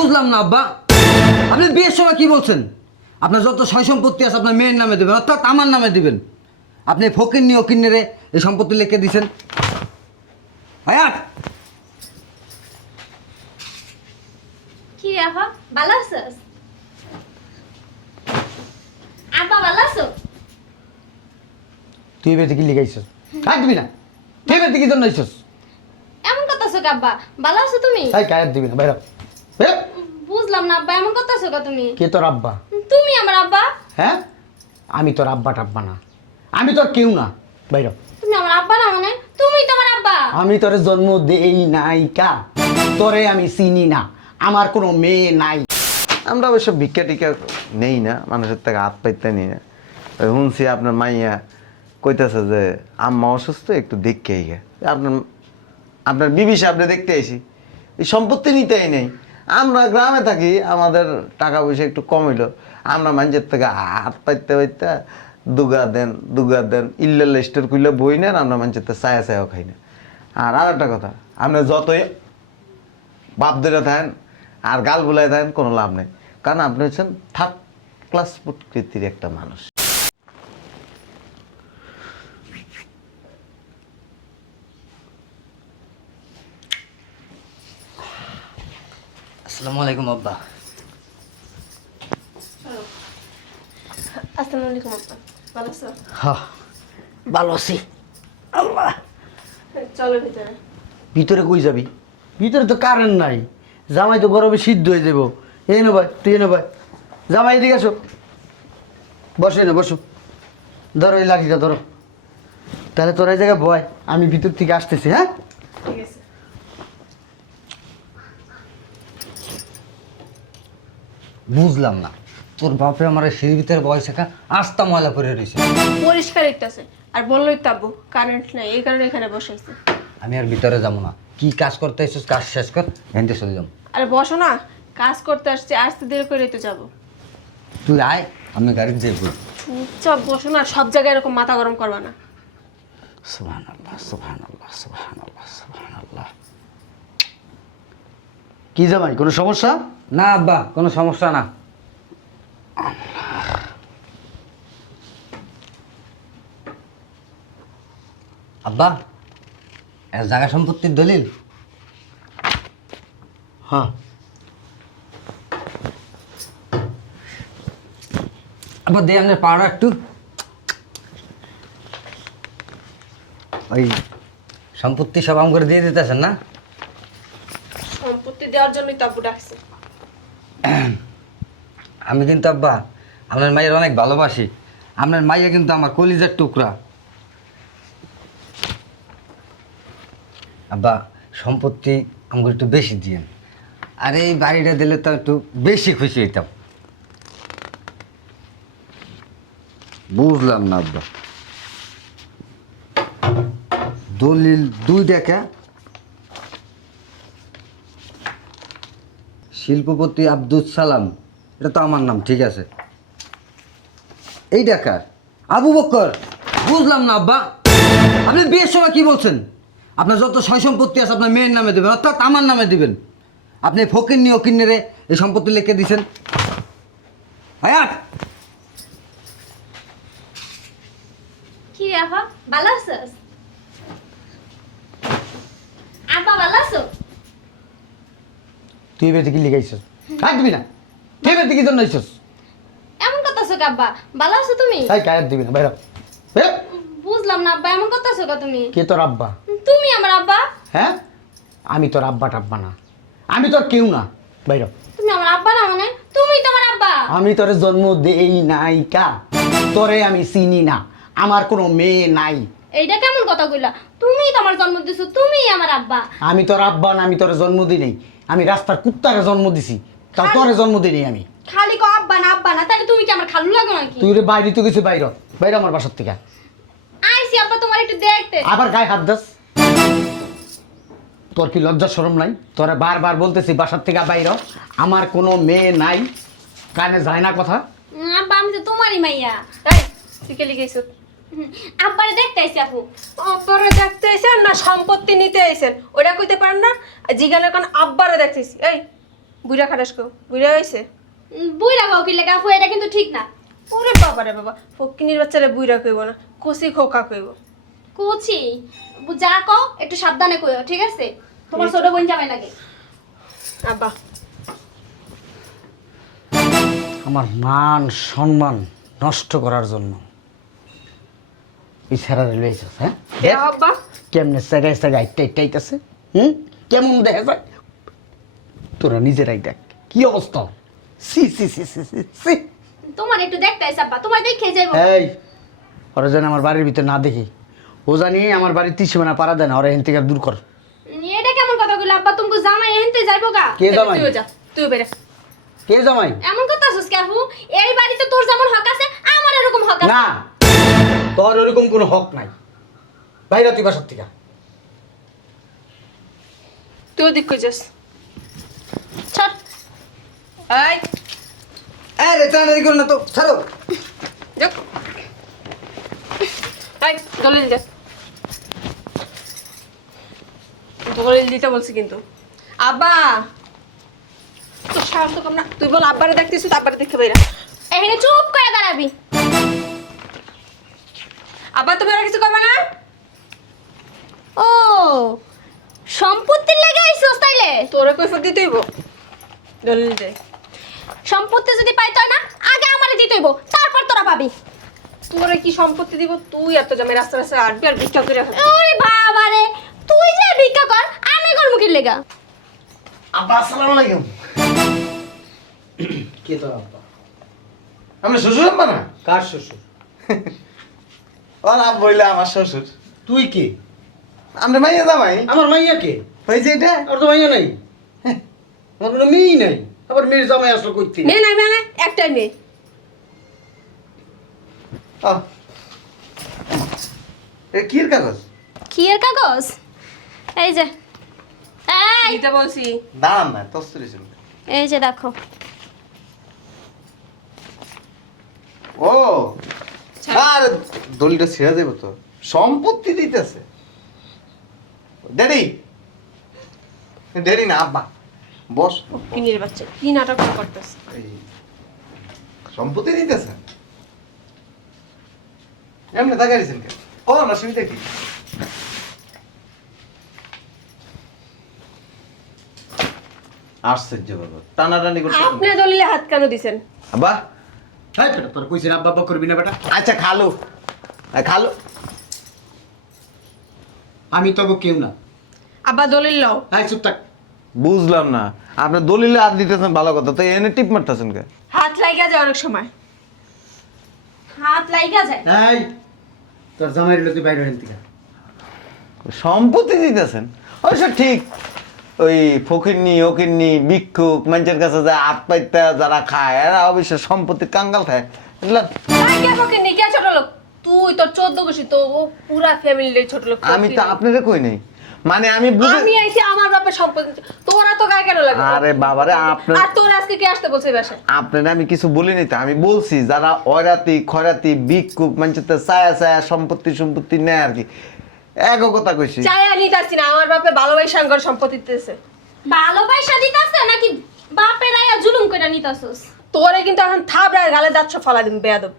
বুঝলাম না আব্বা, আপনি বিয়ের সময় কি বলছেন? আপনার যত সয় সম্পত্তি আছে আপনার মেয়ের নামে দেবেন, অর্থাৎ আমার নামে দিবেন। আপনি ফকিন্নি অকিন্নিরে এই সম্পত্তি লিখে দিয়েছেন। আয়াত, কি রে আফা, ভালো আছিস? আপা ভালো আছো? তুই বেতে কি লিখাইছস? কাটবি না। তুই বেতে কি জন্য আইছস? এমন করতেছো কে আব্বা? ভালো আছো তুমি? তাই কায়াত দিবি না, বাইরে বেরো। বুঝলাম না আব্বা, এমন করতেছো কে তুমি? কে তোর আব্বা? তুমি আমার আব্বা? হ্যাঁ, আমি তোর আব্বা টাব্বা না, আমি তোর কেউ না, বাইরে। তুমি আমার আব্বা না মানে? তুমি তোমার আব্বা? আমি তোর জন্ম দেই নাই কা, তোরে আমি চিনি না, আমার কোনো মেয়ে নাই। আমরা অবশ্য ভিক্ষা টিকা নেই না, মানুষের থেকে হাত পাইতে নিই না। ওই শুনছি আপনার মাইয়া কইতেছে যে আম্মা অসুস্থ, একটু দেখতে আইগে। আপনার আপনার বিবি সাহেবরে দেখতে আইসি, এই সম্পত্তি নিতেই নেই। আমরা গ্রামে থাকি, আমাদের টাকা পয়সা একটু কম হইলো, আমরা মানুষের থেকে হাত পাইতে পাইতে দুগা দেন ইল্লাল্লাহ স্টোর খুললে বই নেন, আমরা মানুষের থেকে চায়া চায়াও খাই না। আর একটা কথা, আমরা যতই বাপ ধরে থাকেন আর গাল বুলাই থাকেন কোনো লাভ নেই, কারণ আপনি হচ্ছেন থার্ড ক্লাস প্রকৃতির একটা মানুষ। আসসালামু আলাইকুম আব্বা। আসসালামু আলাইকুম আব্বা, ভালো আছো? হ্যাঁ, ভালো আছি। আল্লাহ, চলো ভিতরে। ভিতরে কই যাবি? ভিতরে তো কারেন্ট নাই, জামাই তো গরমে সিদ্ধ হয়ে যাবো। এই নে ভাই, তুই এনে ভাই, জামাই এদিকে আসো, বসো না, বসো, ধরো এই লাঠিটা ধরো। তাহলে তোর এই জায়গায় ভয়, আমি ভিতর থেকে আসতেছি। হ্যাঁ, ঠিক আছে। বুঝলাম না, তোর বাপরে আমার সিঁড়ির ভিতরে বয়স শেখা আস্তা ময়লা করে রয়েছে। পরিষ্কার ইত্যাছে আর বললোই তাবু কারেন্ট নাই, এই কারণে এখানে বসে আছি। আমি আর ভিতরে যাবো না, কি কাজ করতে এসেছিস কাজ শেষ কর, হেনতে চলে যাবো। আরে বসো না, কাজ করতে আসছে, আসতে দেরি করে তো যাবো। তুই আয়, আমি গাড়িতে যাবো। চুপচাপ বসো না, সব জায়গায় এরকম মাথা গরম করবা না। সুবহানাল্লাহ, সুবহানাল্লাহ, সুবহানাল্লাহ, সুবহানাল্লাহ। কি জামাই, কোনো সমস্যা? না আব্বা, কোনো সমস্যা না। আব্বা, এর জায়গা সম্পত্তির দলিল? হ্যাঁ। আব্বা দে আপনার পাওয়াটা একটু। ওই সম্পত্তি সব আম করে দিয়ে দিতেছেন না? সম্পত্তি দেওয়ার জন্যই তাবু ডাকছে। আমি কিন্তু আব্বা আপনার মায়ের অনেক ভালোবাসি, আপনার মাইয়া কিন্তু আমার কলিজার টুকরা। আব্বা সম্পত্তি আমাকে একটু বেশি দিয়েন, আর এই বাড়িটা দিলে তো একটু বেশি খুশি হইতাম। বুঝলাম না আব্বা, দলিল 2 টাকা, শিল্পপতি আব্দুল সালাম, এটা তো আমার নাম, ঠিক আছে। এই টাকা আবু বক্কর। বুঝলাম না আব্বা, আপনি বিয়ের সময় কি বলছেন? আপনার যত সয় সম্পত্তি আছে আপনার মেয়ের নামে দেবেন, অর্থাৎ আমার নামে দিবেন। আপনি ফকিন্নি অকিন্নিরে এই সম্পত্তি লিখে দিয়েছেন। আয়াত, কি রে আফা, ভালো আছিস? আপা ভালো আছো? তুই বেতে কি লিখাইছস? কাটবি না। তুই বেতে কি জন্য আইছস? এমন করতেছো কে আব্বা? ভালো আছো তুমি? তাই কায়াত দিবি না, বাইরে বেরো। বুঝলাম না আব্বা, এমন করতেছো কে তুমি? কে তোর আব্বা? তুমি আমার আব্বা? হ্যাঁ, আমি তোর আব্বা টাব্বা না, আমি তোর কেউ না, বাইরে। তুমি আমার আব্বা না মানে? তুমি তোমার আব্বা? আমি তোরে জন্ম দেই নাই কা, তোরে আমি চিনি না, আমার কোনো মেয়ে নাই। এইটা কেমন কথা কইলা? তুমি তোমার জন্ম দিছো, তুমি আমার আব্বা। আমি তোর আব্বা না, আমি তোরে জন্ম দিই নাই, আমি রাস্তার কুত্তারে জন্ম দিছি, তাও তোরে জন্ম দিই নাই আমি। খালি কো আব্বা না, তাহলে তুমি কি আমার খালু লাগো নাকি? তুই রে বাইরে তো কিছু বাইর, বাইরে আমার বাসার থেকে। আইসি আব্বা তোমার একটু দেখতে। আবার গায়ে হাত দাস, তোর কি লজ্জা শরম নাই? তোরে বারবার বলতেছি বাসার থেকে বাইর, আমার কোনো মেয়ে নাই, কানে যায় না কথা। আব্বা আমি তো তোমারই মাইয়া। এই তুই কে লিখেছিস? আব্বারে দেখতে আইসি আপু। আব্বারে দেখতে আইছেন না সম্পত্তি নিতে আইছেন? ওটা কইতে পারেন না? জিগানে কোন আব্বারে দেখতেছি। এই বুইরা খাটাস কো বুইরা হইছে বুইরা গাও কি লেগা আপু এটা কিন্তু ঠিক না। ওরে বাবা রে বাবা ফকিনির বাচ্চারে বুইরা কইব না কচি খোকা কইব। কোচি যা কও একটু সাবধানে কইও ঠিক আছে? তোমার ছোট বোন জামাই লাগে। আব্বা আমার মান সম্মান নষ্ট করার জন্য এই ছেড়া লইছস হ্যাঁ এ আব্বা কেমনে সেগাই সেগাই টাইটাইতাছে কেমন দেখা যায় তোরা নিজেরাই দেখ কি অবস্থা সি সি সি সি সি সি তোমার একটু দেখতে আইছ আব্বা, তোমার দেখে যাইবো। এই ওরা যেন আমার বাড়ির ভিতরে না দেখি ও জানি আমার বাড়ির ত্রিসীমানা পাড়া দেয় না ওরা এখান থেকে দূর কর এটা কেমন কথা কইলা আব্বা? তুমি জামাই এনতে যাইবো গা? কে জামাই তুইও যা তুই বেরে কে জামাই এমন কথা আছিস কি আপু? এই বাড়িতে তোর যেমন হক আছে আমার এরকম হক আছে। না তোর ওরকম কোনো হক নাই বাইরে তুই বাসার থেকে তুই ওদিক কই যাস ছাড়। এই আরে টানাটানি করো না তো ছাড়ো দেখ এই দলিল দে দলিল দিতে বলছি কিন্তু আব্বা তো সাহস তো কম না তুই বল আব্বারে দেখতেছিস আব্বারে দেখতে বাইরা এখানে চুপ করে দাঁড়াবি। আব্বা তুমি আর কিছু করবে না ও সম্পত্তির লেগে আইছস তাইলে? তোরে কই ফদ দিতেইব দলিল দে সম্পত্তি যদি পাইতো না আগে আমারে দিতেইব, তারপর তোরা পাবি। তোরে কি সম্পত্তি দিব তুই এত জমে রাস্তা রাস্তায় আটবি আর ভিক্ষা করে খাবি। ওরে বাবা রে, তুই যে ভিক্ষা কর আমি করব কি লেগা? আব্বা আসসালামু আলাইকুম। কে তো আব্বা আমরা শ্বশুর আব্বা না? কার শ্বশুর ওর আব্বা হইলে আমার শ্বশুর। তুই কে আমরা মাইয়া জামাই। আমার মাইয়া কে হয়েছে এটা? আর তো মাইয়া নাই আমার কোনো মেয়েই নাই আবার মেয়ের জামাই আসলো করতে মেয়ে নাই মেয়ে নাই একটাই মেয়ে ও এ কির কাগজ? কি এর কাগজ? এই যে, এই দিতে বলছি দাঁড়ান না তস্তরি ছিল। এই যে দেখো। ও আর দলিটা ছেড়ে দেবো তো সম্পত্তি দিতেছে ড্যাডি ড্যাডি না আব্বা বস কিনির বাচ্চা কি নাটক করতেছে এই সম্পত্তি দিতেছে এমনি তাকাইছেন কেন ও না সুবিধা কি আশ্চর্য বাবা টানাটানি করতে আপনি দলিলে হাত কেন দিছেন আব্বা হাই বেটা তোর কইছিস আব্বা আব্বা করবি না বেটা আচ্ছা খালু খালু আমি তবে কেউ না আব্বা দলিল লও হাই চুপ থাক বুঝলাম না আপনার দলিলে হাত দিতেছেন ভালো কথা তো এনে টিপ মারতেছেন কে হাত লাগিয়া যায় অনেক সময় হাত লাইগা যায়। এই তোর জামাই রইল তুই বাইরে থেকে সম্পত্তি দিতেছেন অবশ্য ঠিক ওই ফকিরনি ওকিরনি ভিক্ষুক মানুষের কাছে যা হাত পাইতে যারা খায় এরা অবশ্য সম্পত্তির কাঙ্গাল খায় বুঝলেন ভাগ্যের পক্ষে নিকে ছোট লোক তুই তোর 14 গোষ্ঠী তো ও পুরা ফ্যামিলির ছোট লোক আমি তো আপনারে কই নাই মানে আমি বুঝে আমি আইছি আমার বাপের সম্পত্তি তোরা তো গায়ে কেন লাগে আরে বাবারে আপনার আর তোর আজকে কে আসতে বলছে বাসা আপনার আমি কিছু বলিনি তো আমি বলছি যারা অরাতি খরাতি ভিক্ষুক মানুষের ছায়া ছায়া সম্পত্তি নেয় আর কি এক কথা কইছি চায়া নিতাছি না আমার বাপে ভালোবাসা আঙ্গর সম্পত্তি দিতেছে ভালোবাসা দিতাছে নাকি বাপের আয়া জুলুম করে নিতাছস? তোরে কিন্তু এখন থাবড়ার গালে যাচ্ছ ফলা দিম বেয়াদব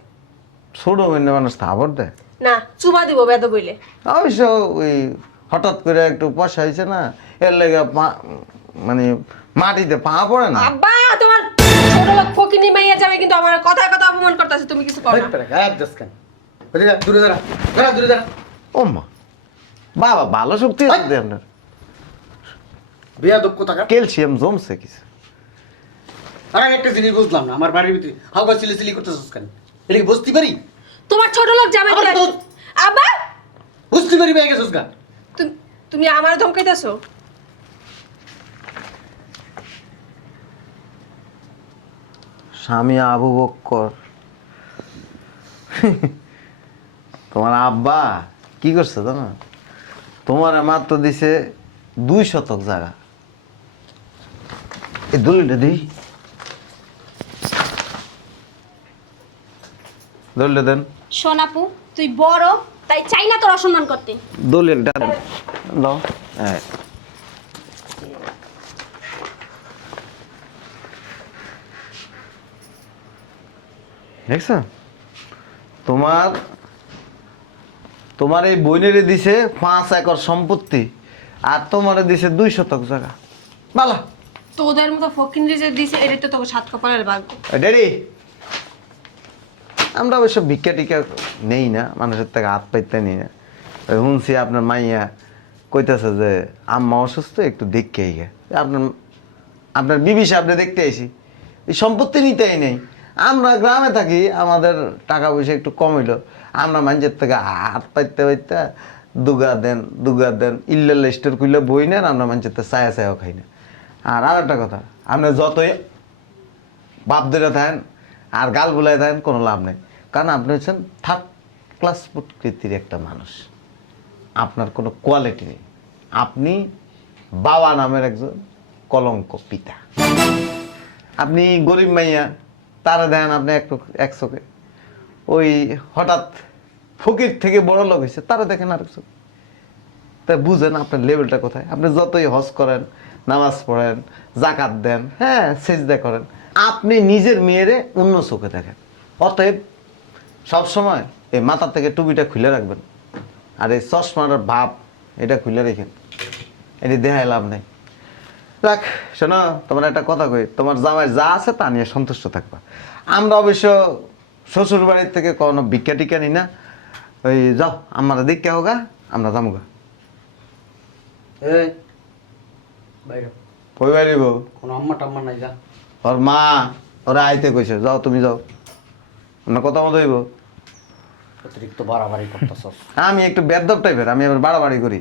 ছোট মেয়ে মানুষ থাবর দেয় না চুমা দিব বেয়াদব বইলে অবশ্য ওই হঠাৎ করে একটু পয়সা হয়েছে না এর লেগে মানে মাটিতে পা পড়ে না আব্বা তোমার ছোট লোক ফকিনি মাইয়া যাবে কিন্তু আমার কথা কথা অপমান করতেছে তুমি কিছু করো হাই না বেটা গায়েব যাস কেন ওই যা দূরে দাঁড়া দাঁড়া দূরে দাঁড়া ও মা বাবা ভালো শক্তি আছে তো আপনার বেয়াদব কোথাকার ক্যালসিয়াম জমছে কিছু আর আমি একটা জিনিস বুঝলাম না আমার বাড়ির ভিতরে হাওয়া চিলি করতেছিস কেন এটা কি বুঝতে পারি তোমার ছোট লোক জামাই আবার কি তো- আব্বা বুঝতে পারি পেয়ে গেছিস গা তুমি আমার ধমকাইতেছো স্বামী আবু বক্কর তোমার আব্বা কি করছে জানো তোমার মাত্র দিছে 2 শতক জায়গা এই দলিলটা দিই দলিলটা দেন সোনাপু তুই বড় তাই চাই না তোর অসম্মান করতে। দলিলটা দাও দেখছো তোমার তোমার এই বইনেরে দিছে 5 একর সম্পত্তি আর তোমারে দিছে 2 শতক জায়গা বালা তোদের মতো ফকিন্দ্রি যে দিছে এটা তো তোকে সাত কপালের ভাগ্য। ড্যাডি আমরা অবশ্য ভিক্ষা টিকা নেই না, মানুষের থেকে হাত পাইতে নিই না। ওই শুনছি আপনার মাইয়া কইতেছে যে আম্মা অসুস্থ, একটু দেখতে আইগে। আপনার আপনার বিবি সাহেবরে দেখতে আইছি, এই সম্পত্তি নিতেই নেই। আমরা গ্রামে থাকি, আমাদের টাকা পয়সা একটু কম হইলো, আমরা মানুষের থেকে হাত পাইতে পাইতে দুগা দেন ইল্লাল স্টোর খুললে বই নেন, আমরা মানুষের থেকে ছায়া ছায়াও খাই না। আর একটা কথা, আপনি যতই বাপ ধরে থাকেন আর গাল বুলাই থাকেন কোনো লাভ নেই, কারণ আপনি হচ্ছেন থার্ড ক্লাস প্রকৃতির একটা মানুষ, আপনার কোনো কোয়ালিটি নেই। আপনি বাবা নামের একজন কলঙ্ক পিতা। আপনি গরিব মাইয়া, তারা দেখেন আপনি এক চোখে, ওই হঠাৎ ফকির থেকে বড় লোক হয়েছে তারা দেখেন আরেক চোখে। তাই বুঝেন আপনার লেভেলটা কোথায়। আপনি যতই হজ করেন, নামাজ পড়েন, জাকাত দেন, হ্যাঁ সেজদা করেন, আপনি নিজের মেয়েরে অন্য চোখে দেখেন। অতএব সবসময় এই মাথা থেকে টুপিটা খুলে রাখবেন, আর এই চশমার ভাব এটা খুলে রেখেন, এটি দেখায় লাভ নেই। রাখ শোনো, তোমার একটা কথা কই, তোমার জামাই যা আছে তা নিয়ে সন্তুষ্ট থাকবা। আমরা অবশ্য শ্বশুর বাড়ির থেকে কোনো ভিক্ষা টিকা নিই না। ওই যাও আমরা দেখতে হোগা, আমরা যামুগা। এই বাইরে কই বাড়িব? কোনো আম্মা টাম্মা নাই, যা। ওর মা ওরা আইতে কইছে, যাও তুমি যাও, আমরা কথা মতো হইব। অতিরিক্ত বাড়াবাড়ি করতেছস। আমি একটু বেদব টাইপের, আমি আবার বাড়াবাড়ি করি।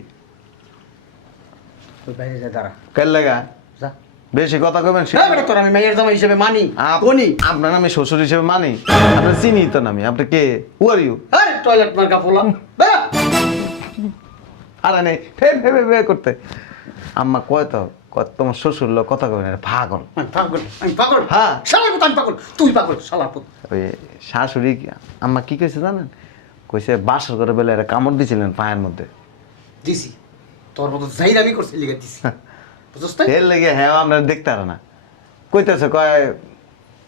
তুই বাইরে যা, দাঁড়া, কেন লাগা যা। বেশি কথা কইবেন? এই বেটা, তোর আমি মাইয়ের জামাই হিসেবে মানি, কোনি। আপনার আমি শ্বশুর হিসেবে মানি, আপনি চিনি তো না আমি। আপনি কে? হু আর ইউ? এই টয়লেট মার্কা পোলা, বেরা। আর নেই ফে ফে ফে ফে করতে। আম্মা কয় তো, কয় তোমার শ্বশুর লোক কথা কবে না, পাগল। আমি পাগল, হ্যাঁ। শালার পুত, আমি পাগল, তুই পাগল, শালার পুত। ওই শাশুড়ি আম্মা কি কইছে জানেন? কইছে বাসর করে বেলা একটা কামড় দিছিলেন পায়ের মধ্যে। দিছি, তোর মতো জাইরামি করছে লিগে দিছি, বুঝছস তাই? এর লেগে হ্যাঁ আপনার দেখতে পারে না। কইতেছে কয়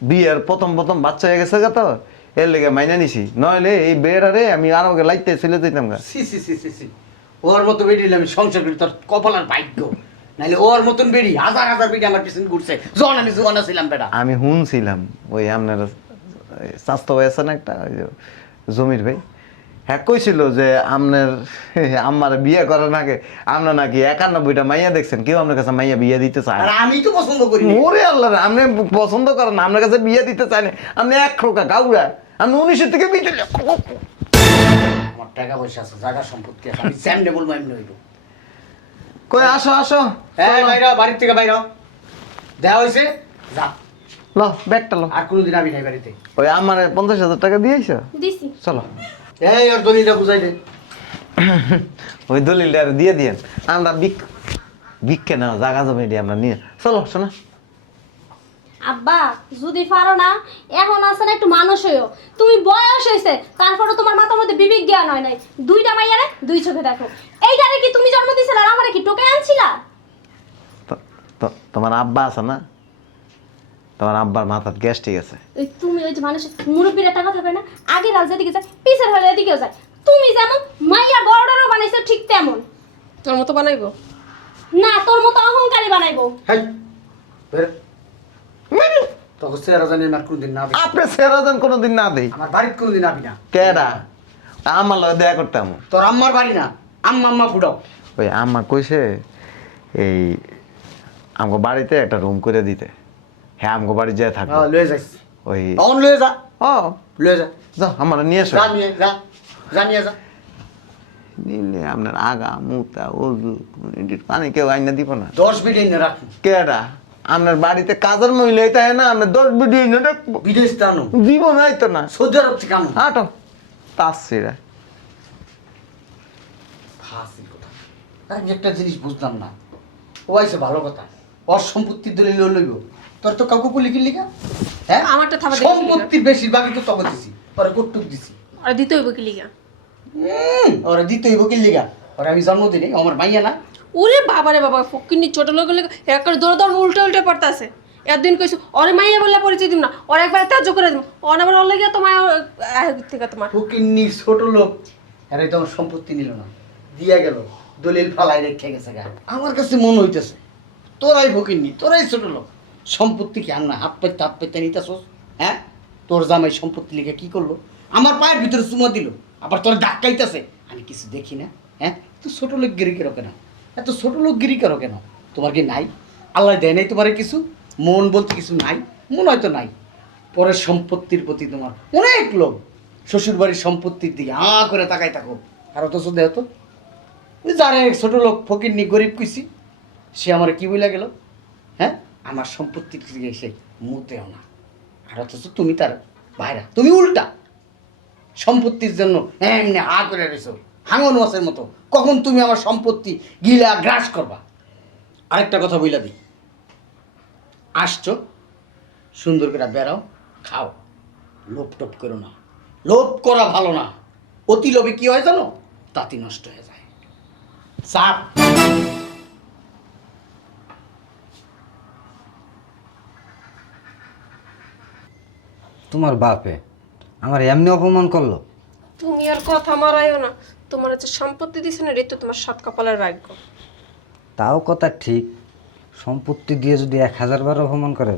বিয়ের প্রথম বাচ্চা হয়ে গেছে গা, তো এর লেগে মাইনা নিছি, নইলে এই বেড়ারে আমি আর ওকে লাইতে চলে যেতাম গা। C C C C C, ওর মতো বেরিয়ে আমি সংসার করি, তোর কপালার ভাগ্য। নাইলে ওর মতন বেরি হাজার হাজার বেরি আমার পিছনে ঘুরছে যখন আমি জোয়ানা ছিলাম বেটা। আমি শুনছিলাম ওই আপনার স্বাস্থ্য ভাই আছে না একটা, ওই যে জমির ভাই, হ্যাঁ কইছিল যে আপনার আমার বিয়ে করার আগে আপনার নাকি 91টা মাইয়া দেখছেন, কেউ আপনার কাছে মাইয়া বিয়ে দিতে চায় আর না। আমি তো পছন্দ করি না। ওরে আল্লাহ রে, আপনি পছন্দ করেন না, আপনার কাছে বিয়ে দিতে চায় না, আপনি এক খোকা গাউরা, আপনি 19 থেকে বিয়ে দিলে। আমার টাকা পয়সা আছে, জায়গা সম্পত্তি আছে, আমি স্যান্ডে বলবো এমনি হইব। কই আসো আসো, এই বাইরে বাড়ির থেকে বাইরে দেওয়া হয়েছে, যা। ল ব্যাগটা লো। আর কোনোদিন আমি নাই বাড়িতে। ওই আমার 50,000 টাকা দিয়েছো, দিছি। চলো। এই ওর দলিলটা বুঝাই দে। ওই দলিলটা আর দিয়ে দিয়েন, আমরা বিক্ষে না জাগা জমি দিয়ে আমরা নিয়ে চলো। শোনা আব্বা যদি পারো না, এখন আছে না একটু মানুষ হইও। তুমি বয়স হয়েছে, তারপরে তোমার মাথার মধ্যে বিবেক জ্ঞান হয় নাই। দুইটা মাইয়ারে দুই চোখে দেখো। এইটারে কি তুমি জন্ম দিছিলে আর আমারে কি টোকে আনছিলা? তোমার আব্বা আছে না, তোমার আব্বার মাথার গ্যাস্ট্রিক আছে। ওই তুমি ওই যে মানুষের মুরব্বীর একটা কথা কয় না, আগের হাল যেদিকে যায় পিছের হাল এদিকেও যায়। তুমি যেমন মাইয়া বড়টারও বানাইছো ঠিক তেমন। তোর মতো বানাইবো না, তোর মতো অহংকারী বানাইবো। হেই বের। তোকে সেরা জানি আমার কোনোদিন না দিই। আপনি সেরাজন কোনোদিন না দেই। আমার বাড়িতে কোনোদিন আবি না। কেডা? আমার লগে দেখা করতাম। তোর আম্মার বাড়ি না, আম্মা আম্মা ফুটাও। ওই আম্মা কইছে এই আমগো বাড়িতে একটা রুম করে দিতে। হ্যাঁ আমগো বাড়ি যায় থাকবো। হ্যাঁ লয়ে যাইস। ওই অন লয়ে যা, ও লয়ে যা। যা আমার নিয়ে এসো। যা নিয়ে যা, যা নিয়ে যা। নিলে আপনার আগা মুতা ওজু পানি কেউ আইনা দিব না। 10 বিডি এনে রাখি। কেডা? আপনার বাড়িতে কাজের মহিলাই তাই না, আমরা 10 ভিডিও এনে রাখবো। বিদেশ টানো, জীবন আইতো না। সৌদি আরব থেকে আনো। আটো তাসিরা ফাসিল কথা। আমি একটা জিনিস বুঝলাম না, ও আইছে ভালো কথা, ওর সম্পত্তির দলিল লইব, তোর তো কাউকে বলি কি লিখা? হ্যাঁ আমারটা থাবা দেখি লিগা। সম্পত্তির বেশিরভাগই তো তবে দিছি, ওরা কটুক দিছি। আর দিতে হইব কি লিগা? ওরা দিতে হইব কি লিগা? ওরা আমি জন্মদিনে আমার মাইয়া না। ওরে বাবারে বাবা, ফকিন্নি ছোট লোক এক করে দৌড় দৌড় উল্টে উল্টে পড়তাছে। একদিন কইছো ওরে মাইয়া বলে পরিচয় দিম না ওর একবার ত্যায্য করে দিম ওর আবার ওর লাগে তোমার থেকে তোমার ফকিন্নি ছোট লোক আরে তোমার সম্পত্তি নিল না দিয়া গেল দলিল ফালাই রেখে গেছে গা। আমার কাছে মনে হইতেছে তোরাই ফকিন্নি, তোরাই ছোট লোক। সম্পত্তি কি আর না হাত পাইতে নিতেছস? হ্যাঁ, তোর জামাই সম্পত্তি লিখে কি করলো? আমার পায়ের ভিতরে চুমা দিল, আবার তোর ধাক্কাইতেছে। আমি কিছু দেখি না? হ্যাঁ, তো ছোট লোক গিরি কেন কেন? এত ছোট লোক গিরি কেন কেন? তোমার কি নাই? আল্লাহ দেয় নাই তোমার কিছু? মন বলতে কিছু নাই? মন হয়তো নাই। পরের সম্পত্তির প্রতি তোমার অনেক লোভ। শ্বশুর বাড়ির সম্পত্তির দিকে করে তাকাই থাকো। আর অথচ দেহ তো ওই যারা এক ছোট লোক ফকিরনি গরিব কইছি, সে আমার কি বইলা গেল? হ্যাঁ, আমার সম্পত্তির দিকে সে মুতেও না। আর অথচ তুমি তার ভাইরা, তুমি উল্টা সম্পত্তির জন্য এমনি করে রয়েছো হাঙন মাছের মতো। কখন তুমি আমার সম্পত্তি গিলা গ্রাস করবা? আরেকটা কথা বইলা দিই, আসছো সুন্দর করে বেড়াও, খাও, লোভ টোপ করো না। লোভ করা ভালো না। অতি লোভে কি হয় জানো? তাঁতি নষ্ট হয়ে যায়। সাপ তোমার বাপে আমার এমনি অপমান করলো। তুমি আর কথা মারাইও না। তোমার যে সম্পত্তি দিছে না রে তো তোমার সাত কপালের ভাগ্য। তাও কথা ঠিক, সম্পত্তি দিয়ে যদি 1000 বার অপমান করে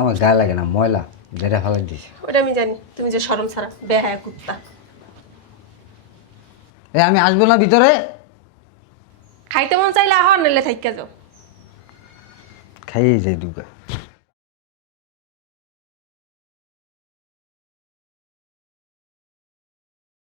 আমার গায়ে লাগে না, ময়লা বেড়ে ফেলাই দিছে। ওটা আমি জানি, তুমি যে শরম ছাড়া বেহায়া কুত্তা। আমি আসবো না ভিতরে। খাইতে মন চাইলে আহ নাইলে থাইকা যাও। খাইয়ে যাই দুগা।